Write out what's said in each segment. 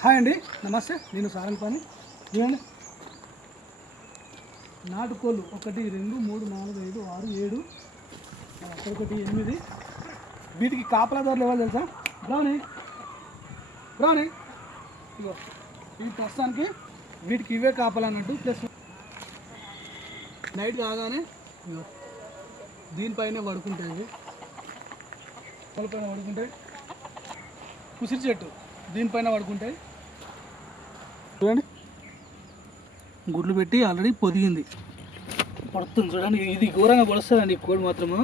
Hi అండి, నమస్తే. నేను సారంగపాణి. చూడండి, నాటుకోళ్ళు 1 2 3 4 5 6 7 అక్కడొకటి 8. వీటికి కాపలాదారులు ఎవరు తెలుసా? బ్రౌనీ బ్రౌనీ ఇగో ఇవి ప్రస్తుతానికి వీటికి ఇవే కాపాలన్నట్టు. ప్లస్ నైట్ కాగానే ఇగో దీనిపైన పడుకుంటాయి. ఇవి పైన పడుకుంటాయి. ఉసిరి చెట్టు దీనిపైన పడుకుంటాయి. చూడండి, గుడ్లు పెట్టి ఆల్రెడీ పొదిగింది, పడుతుంది. చూడండి, ఇది ఘోరంగా పొడుస్తుందండి ఈ కోడి మాత్రము.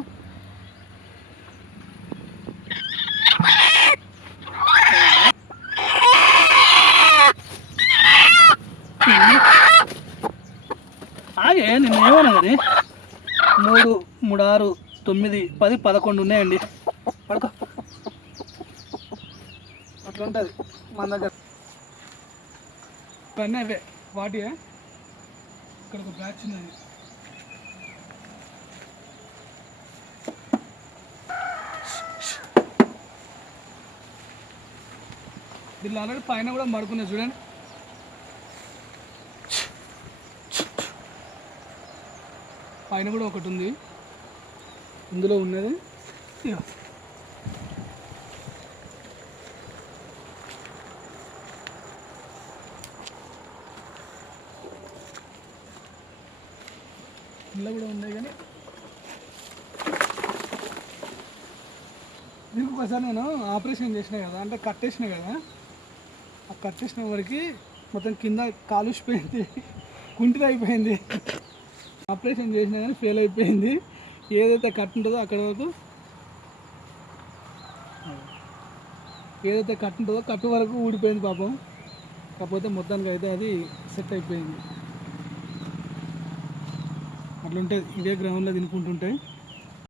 ఆగే నేను ఏమన్నా కానీ 3 3 6 9 10 11 ఉన్నాయండి. పడుకో, అట్లా ఉంటుంది మన దగ్గర. ఇవన్నీ అవే వాటి. ఇక్కడ ఒక బ్యాచ్ ఉన్నది. దీన్ని ఆల్రెడీ పైన కూడా మడుకున్నాయి. చూడండి, పైన కూడా ఒకటి ఉంది. ఇందులో ఉన్నది ఇందులో కూడా ఉన్నాయి. కానీ దీనికి ఒకసారి నేను ఆపరేషన్ చేసిన కదా, అంటే కట్టేసిన కదా, ఆ కట్టేసిన వరకు మొత్తం కింద కాలుష్పోయింది, కుంటిది అయిపోయింది. ఆపరేషన్ చేసినా కానీ ఫెయిల్ అయిపోయింది. ఏదైతే కట్టు ఉంటుందో అక్కడ వరకు, ఏదైతే కట్టు ఉంటుందో కట్టు వరకు ఊడిపోయింది పాపం. కాకపోతే మొత్తానికి అయితే అది సెట్ అయిపోయింది. అట్లుంటుంది, ఇదే గ్రౌండ్లో తినుకుంటుంటాయి.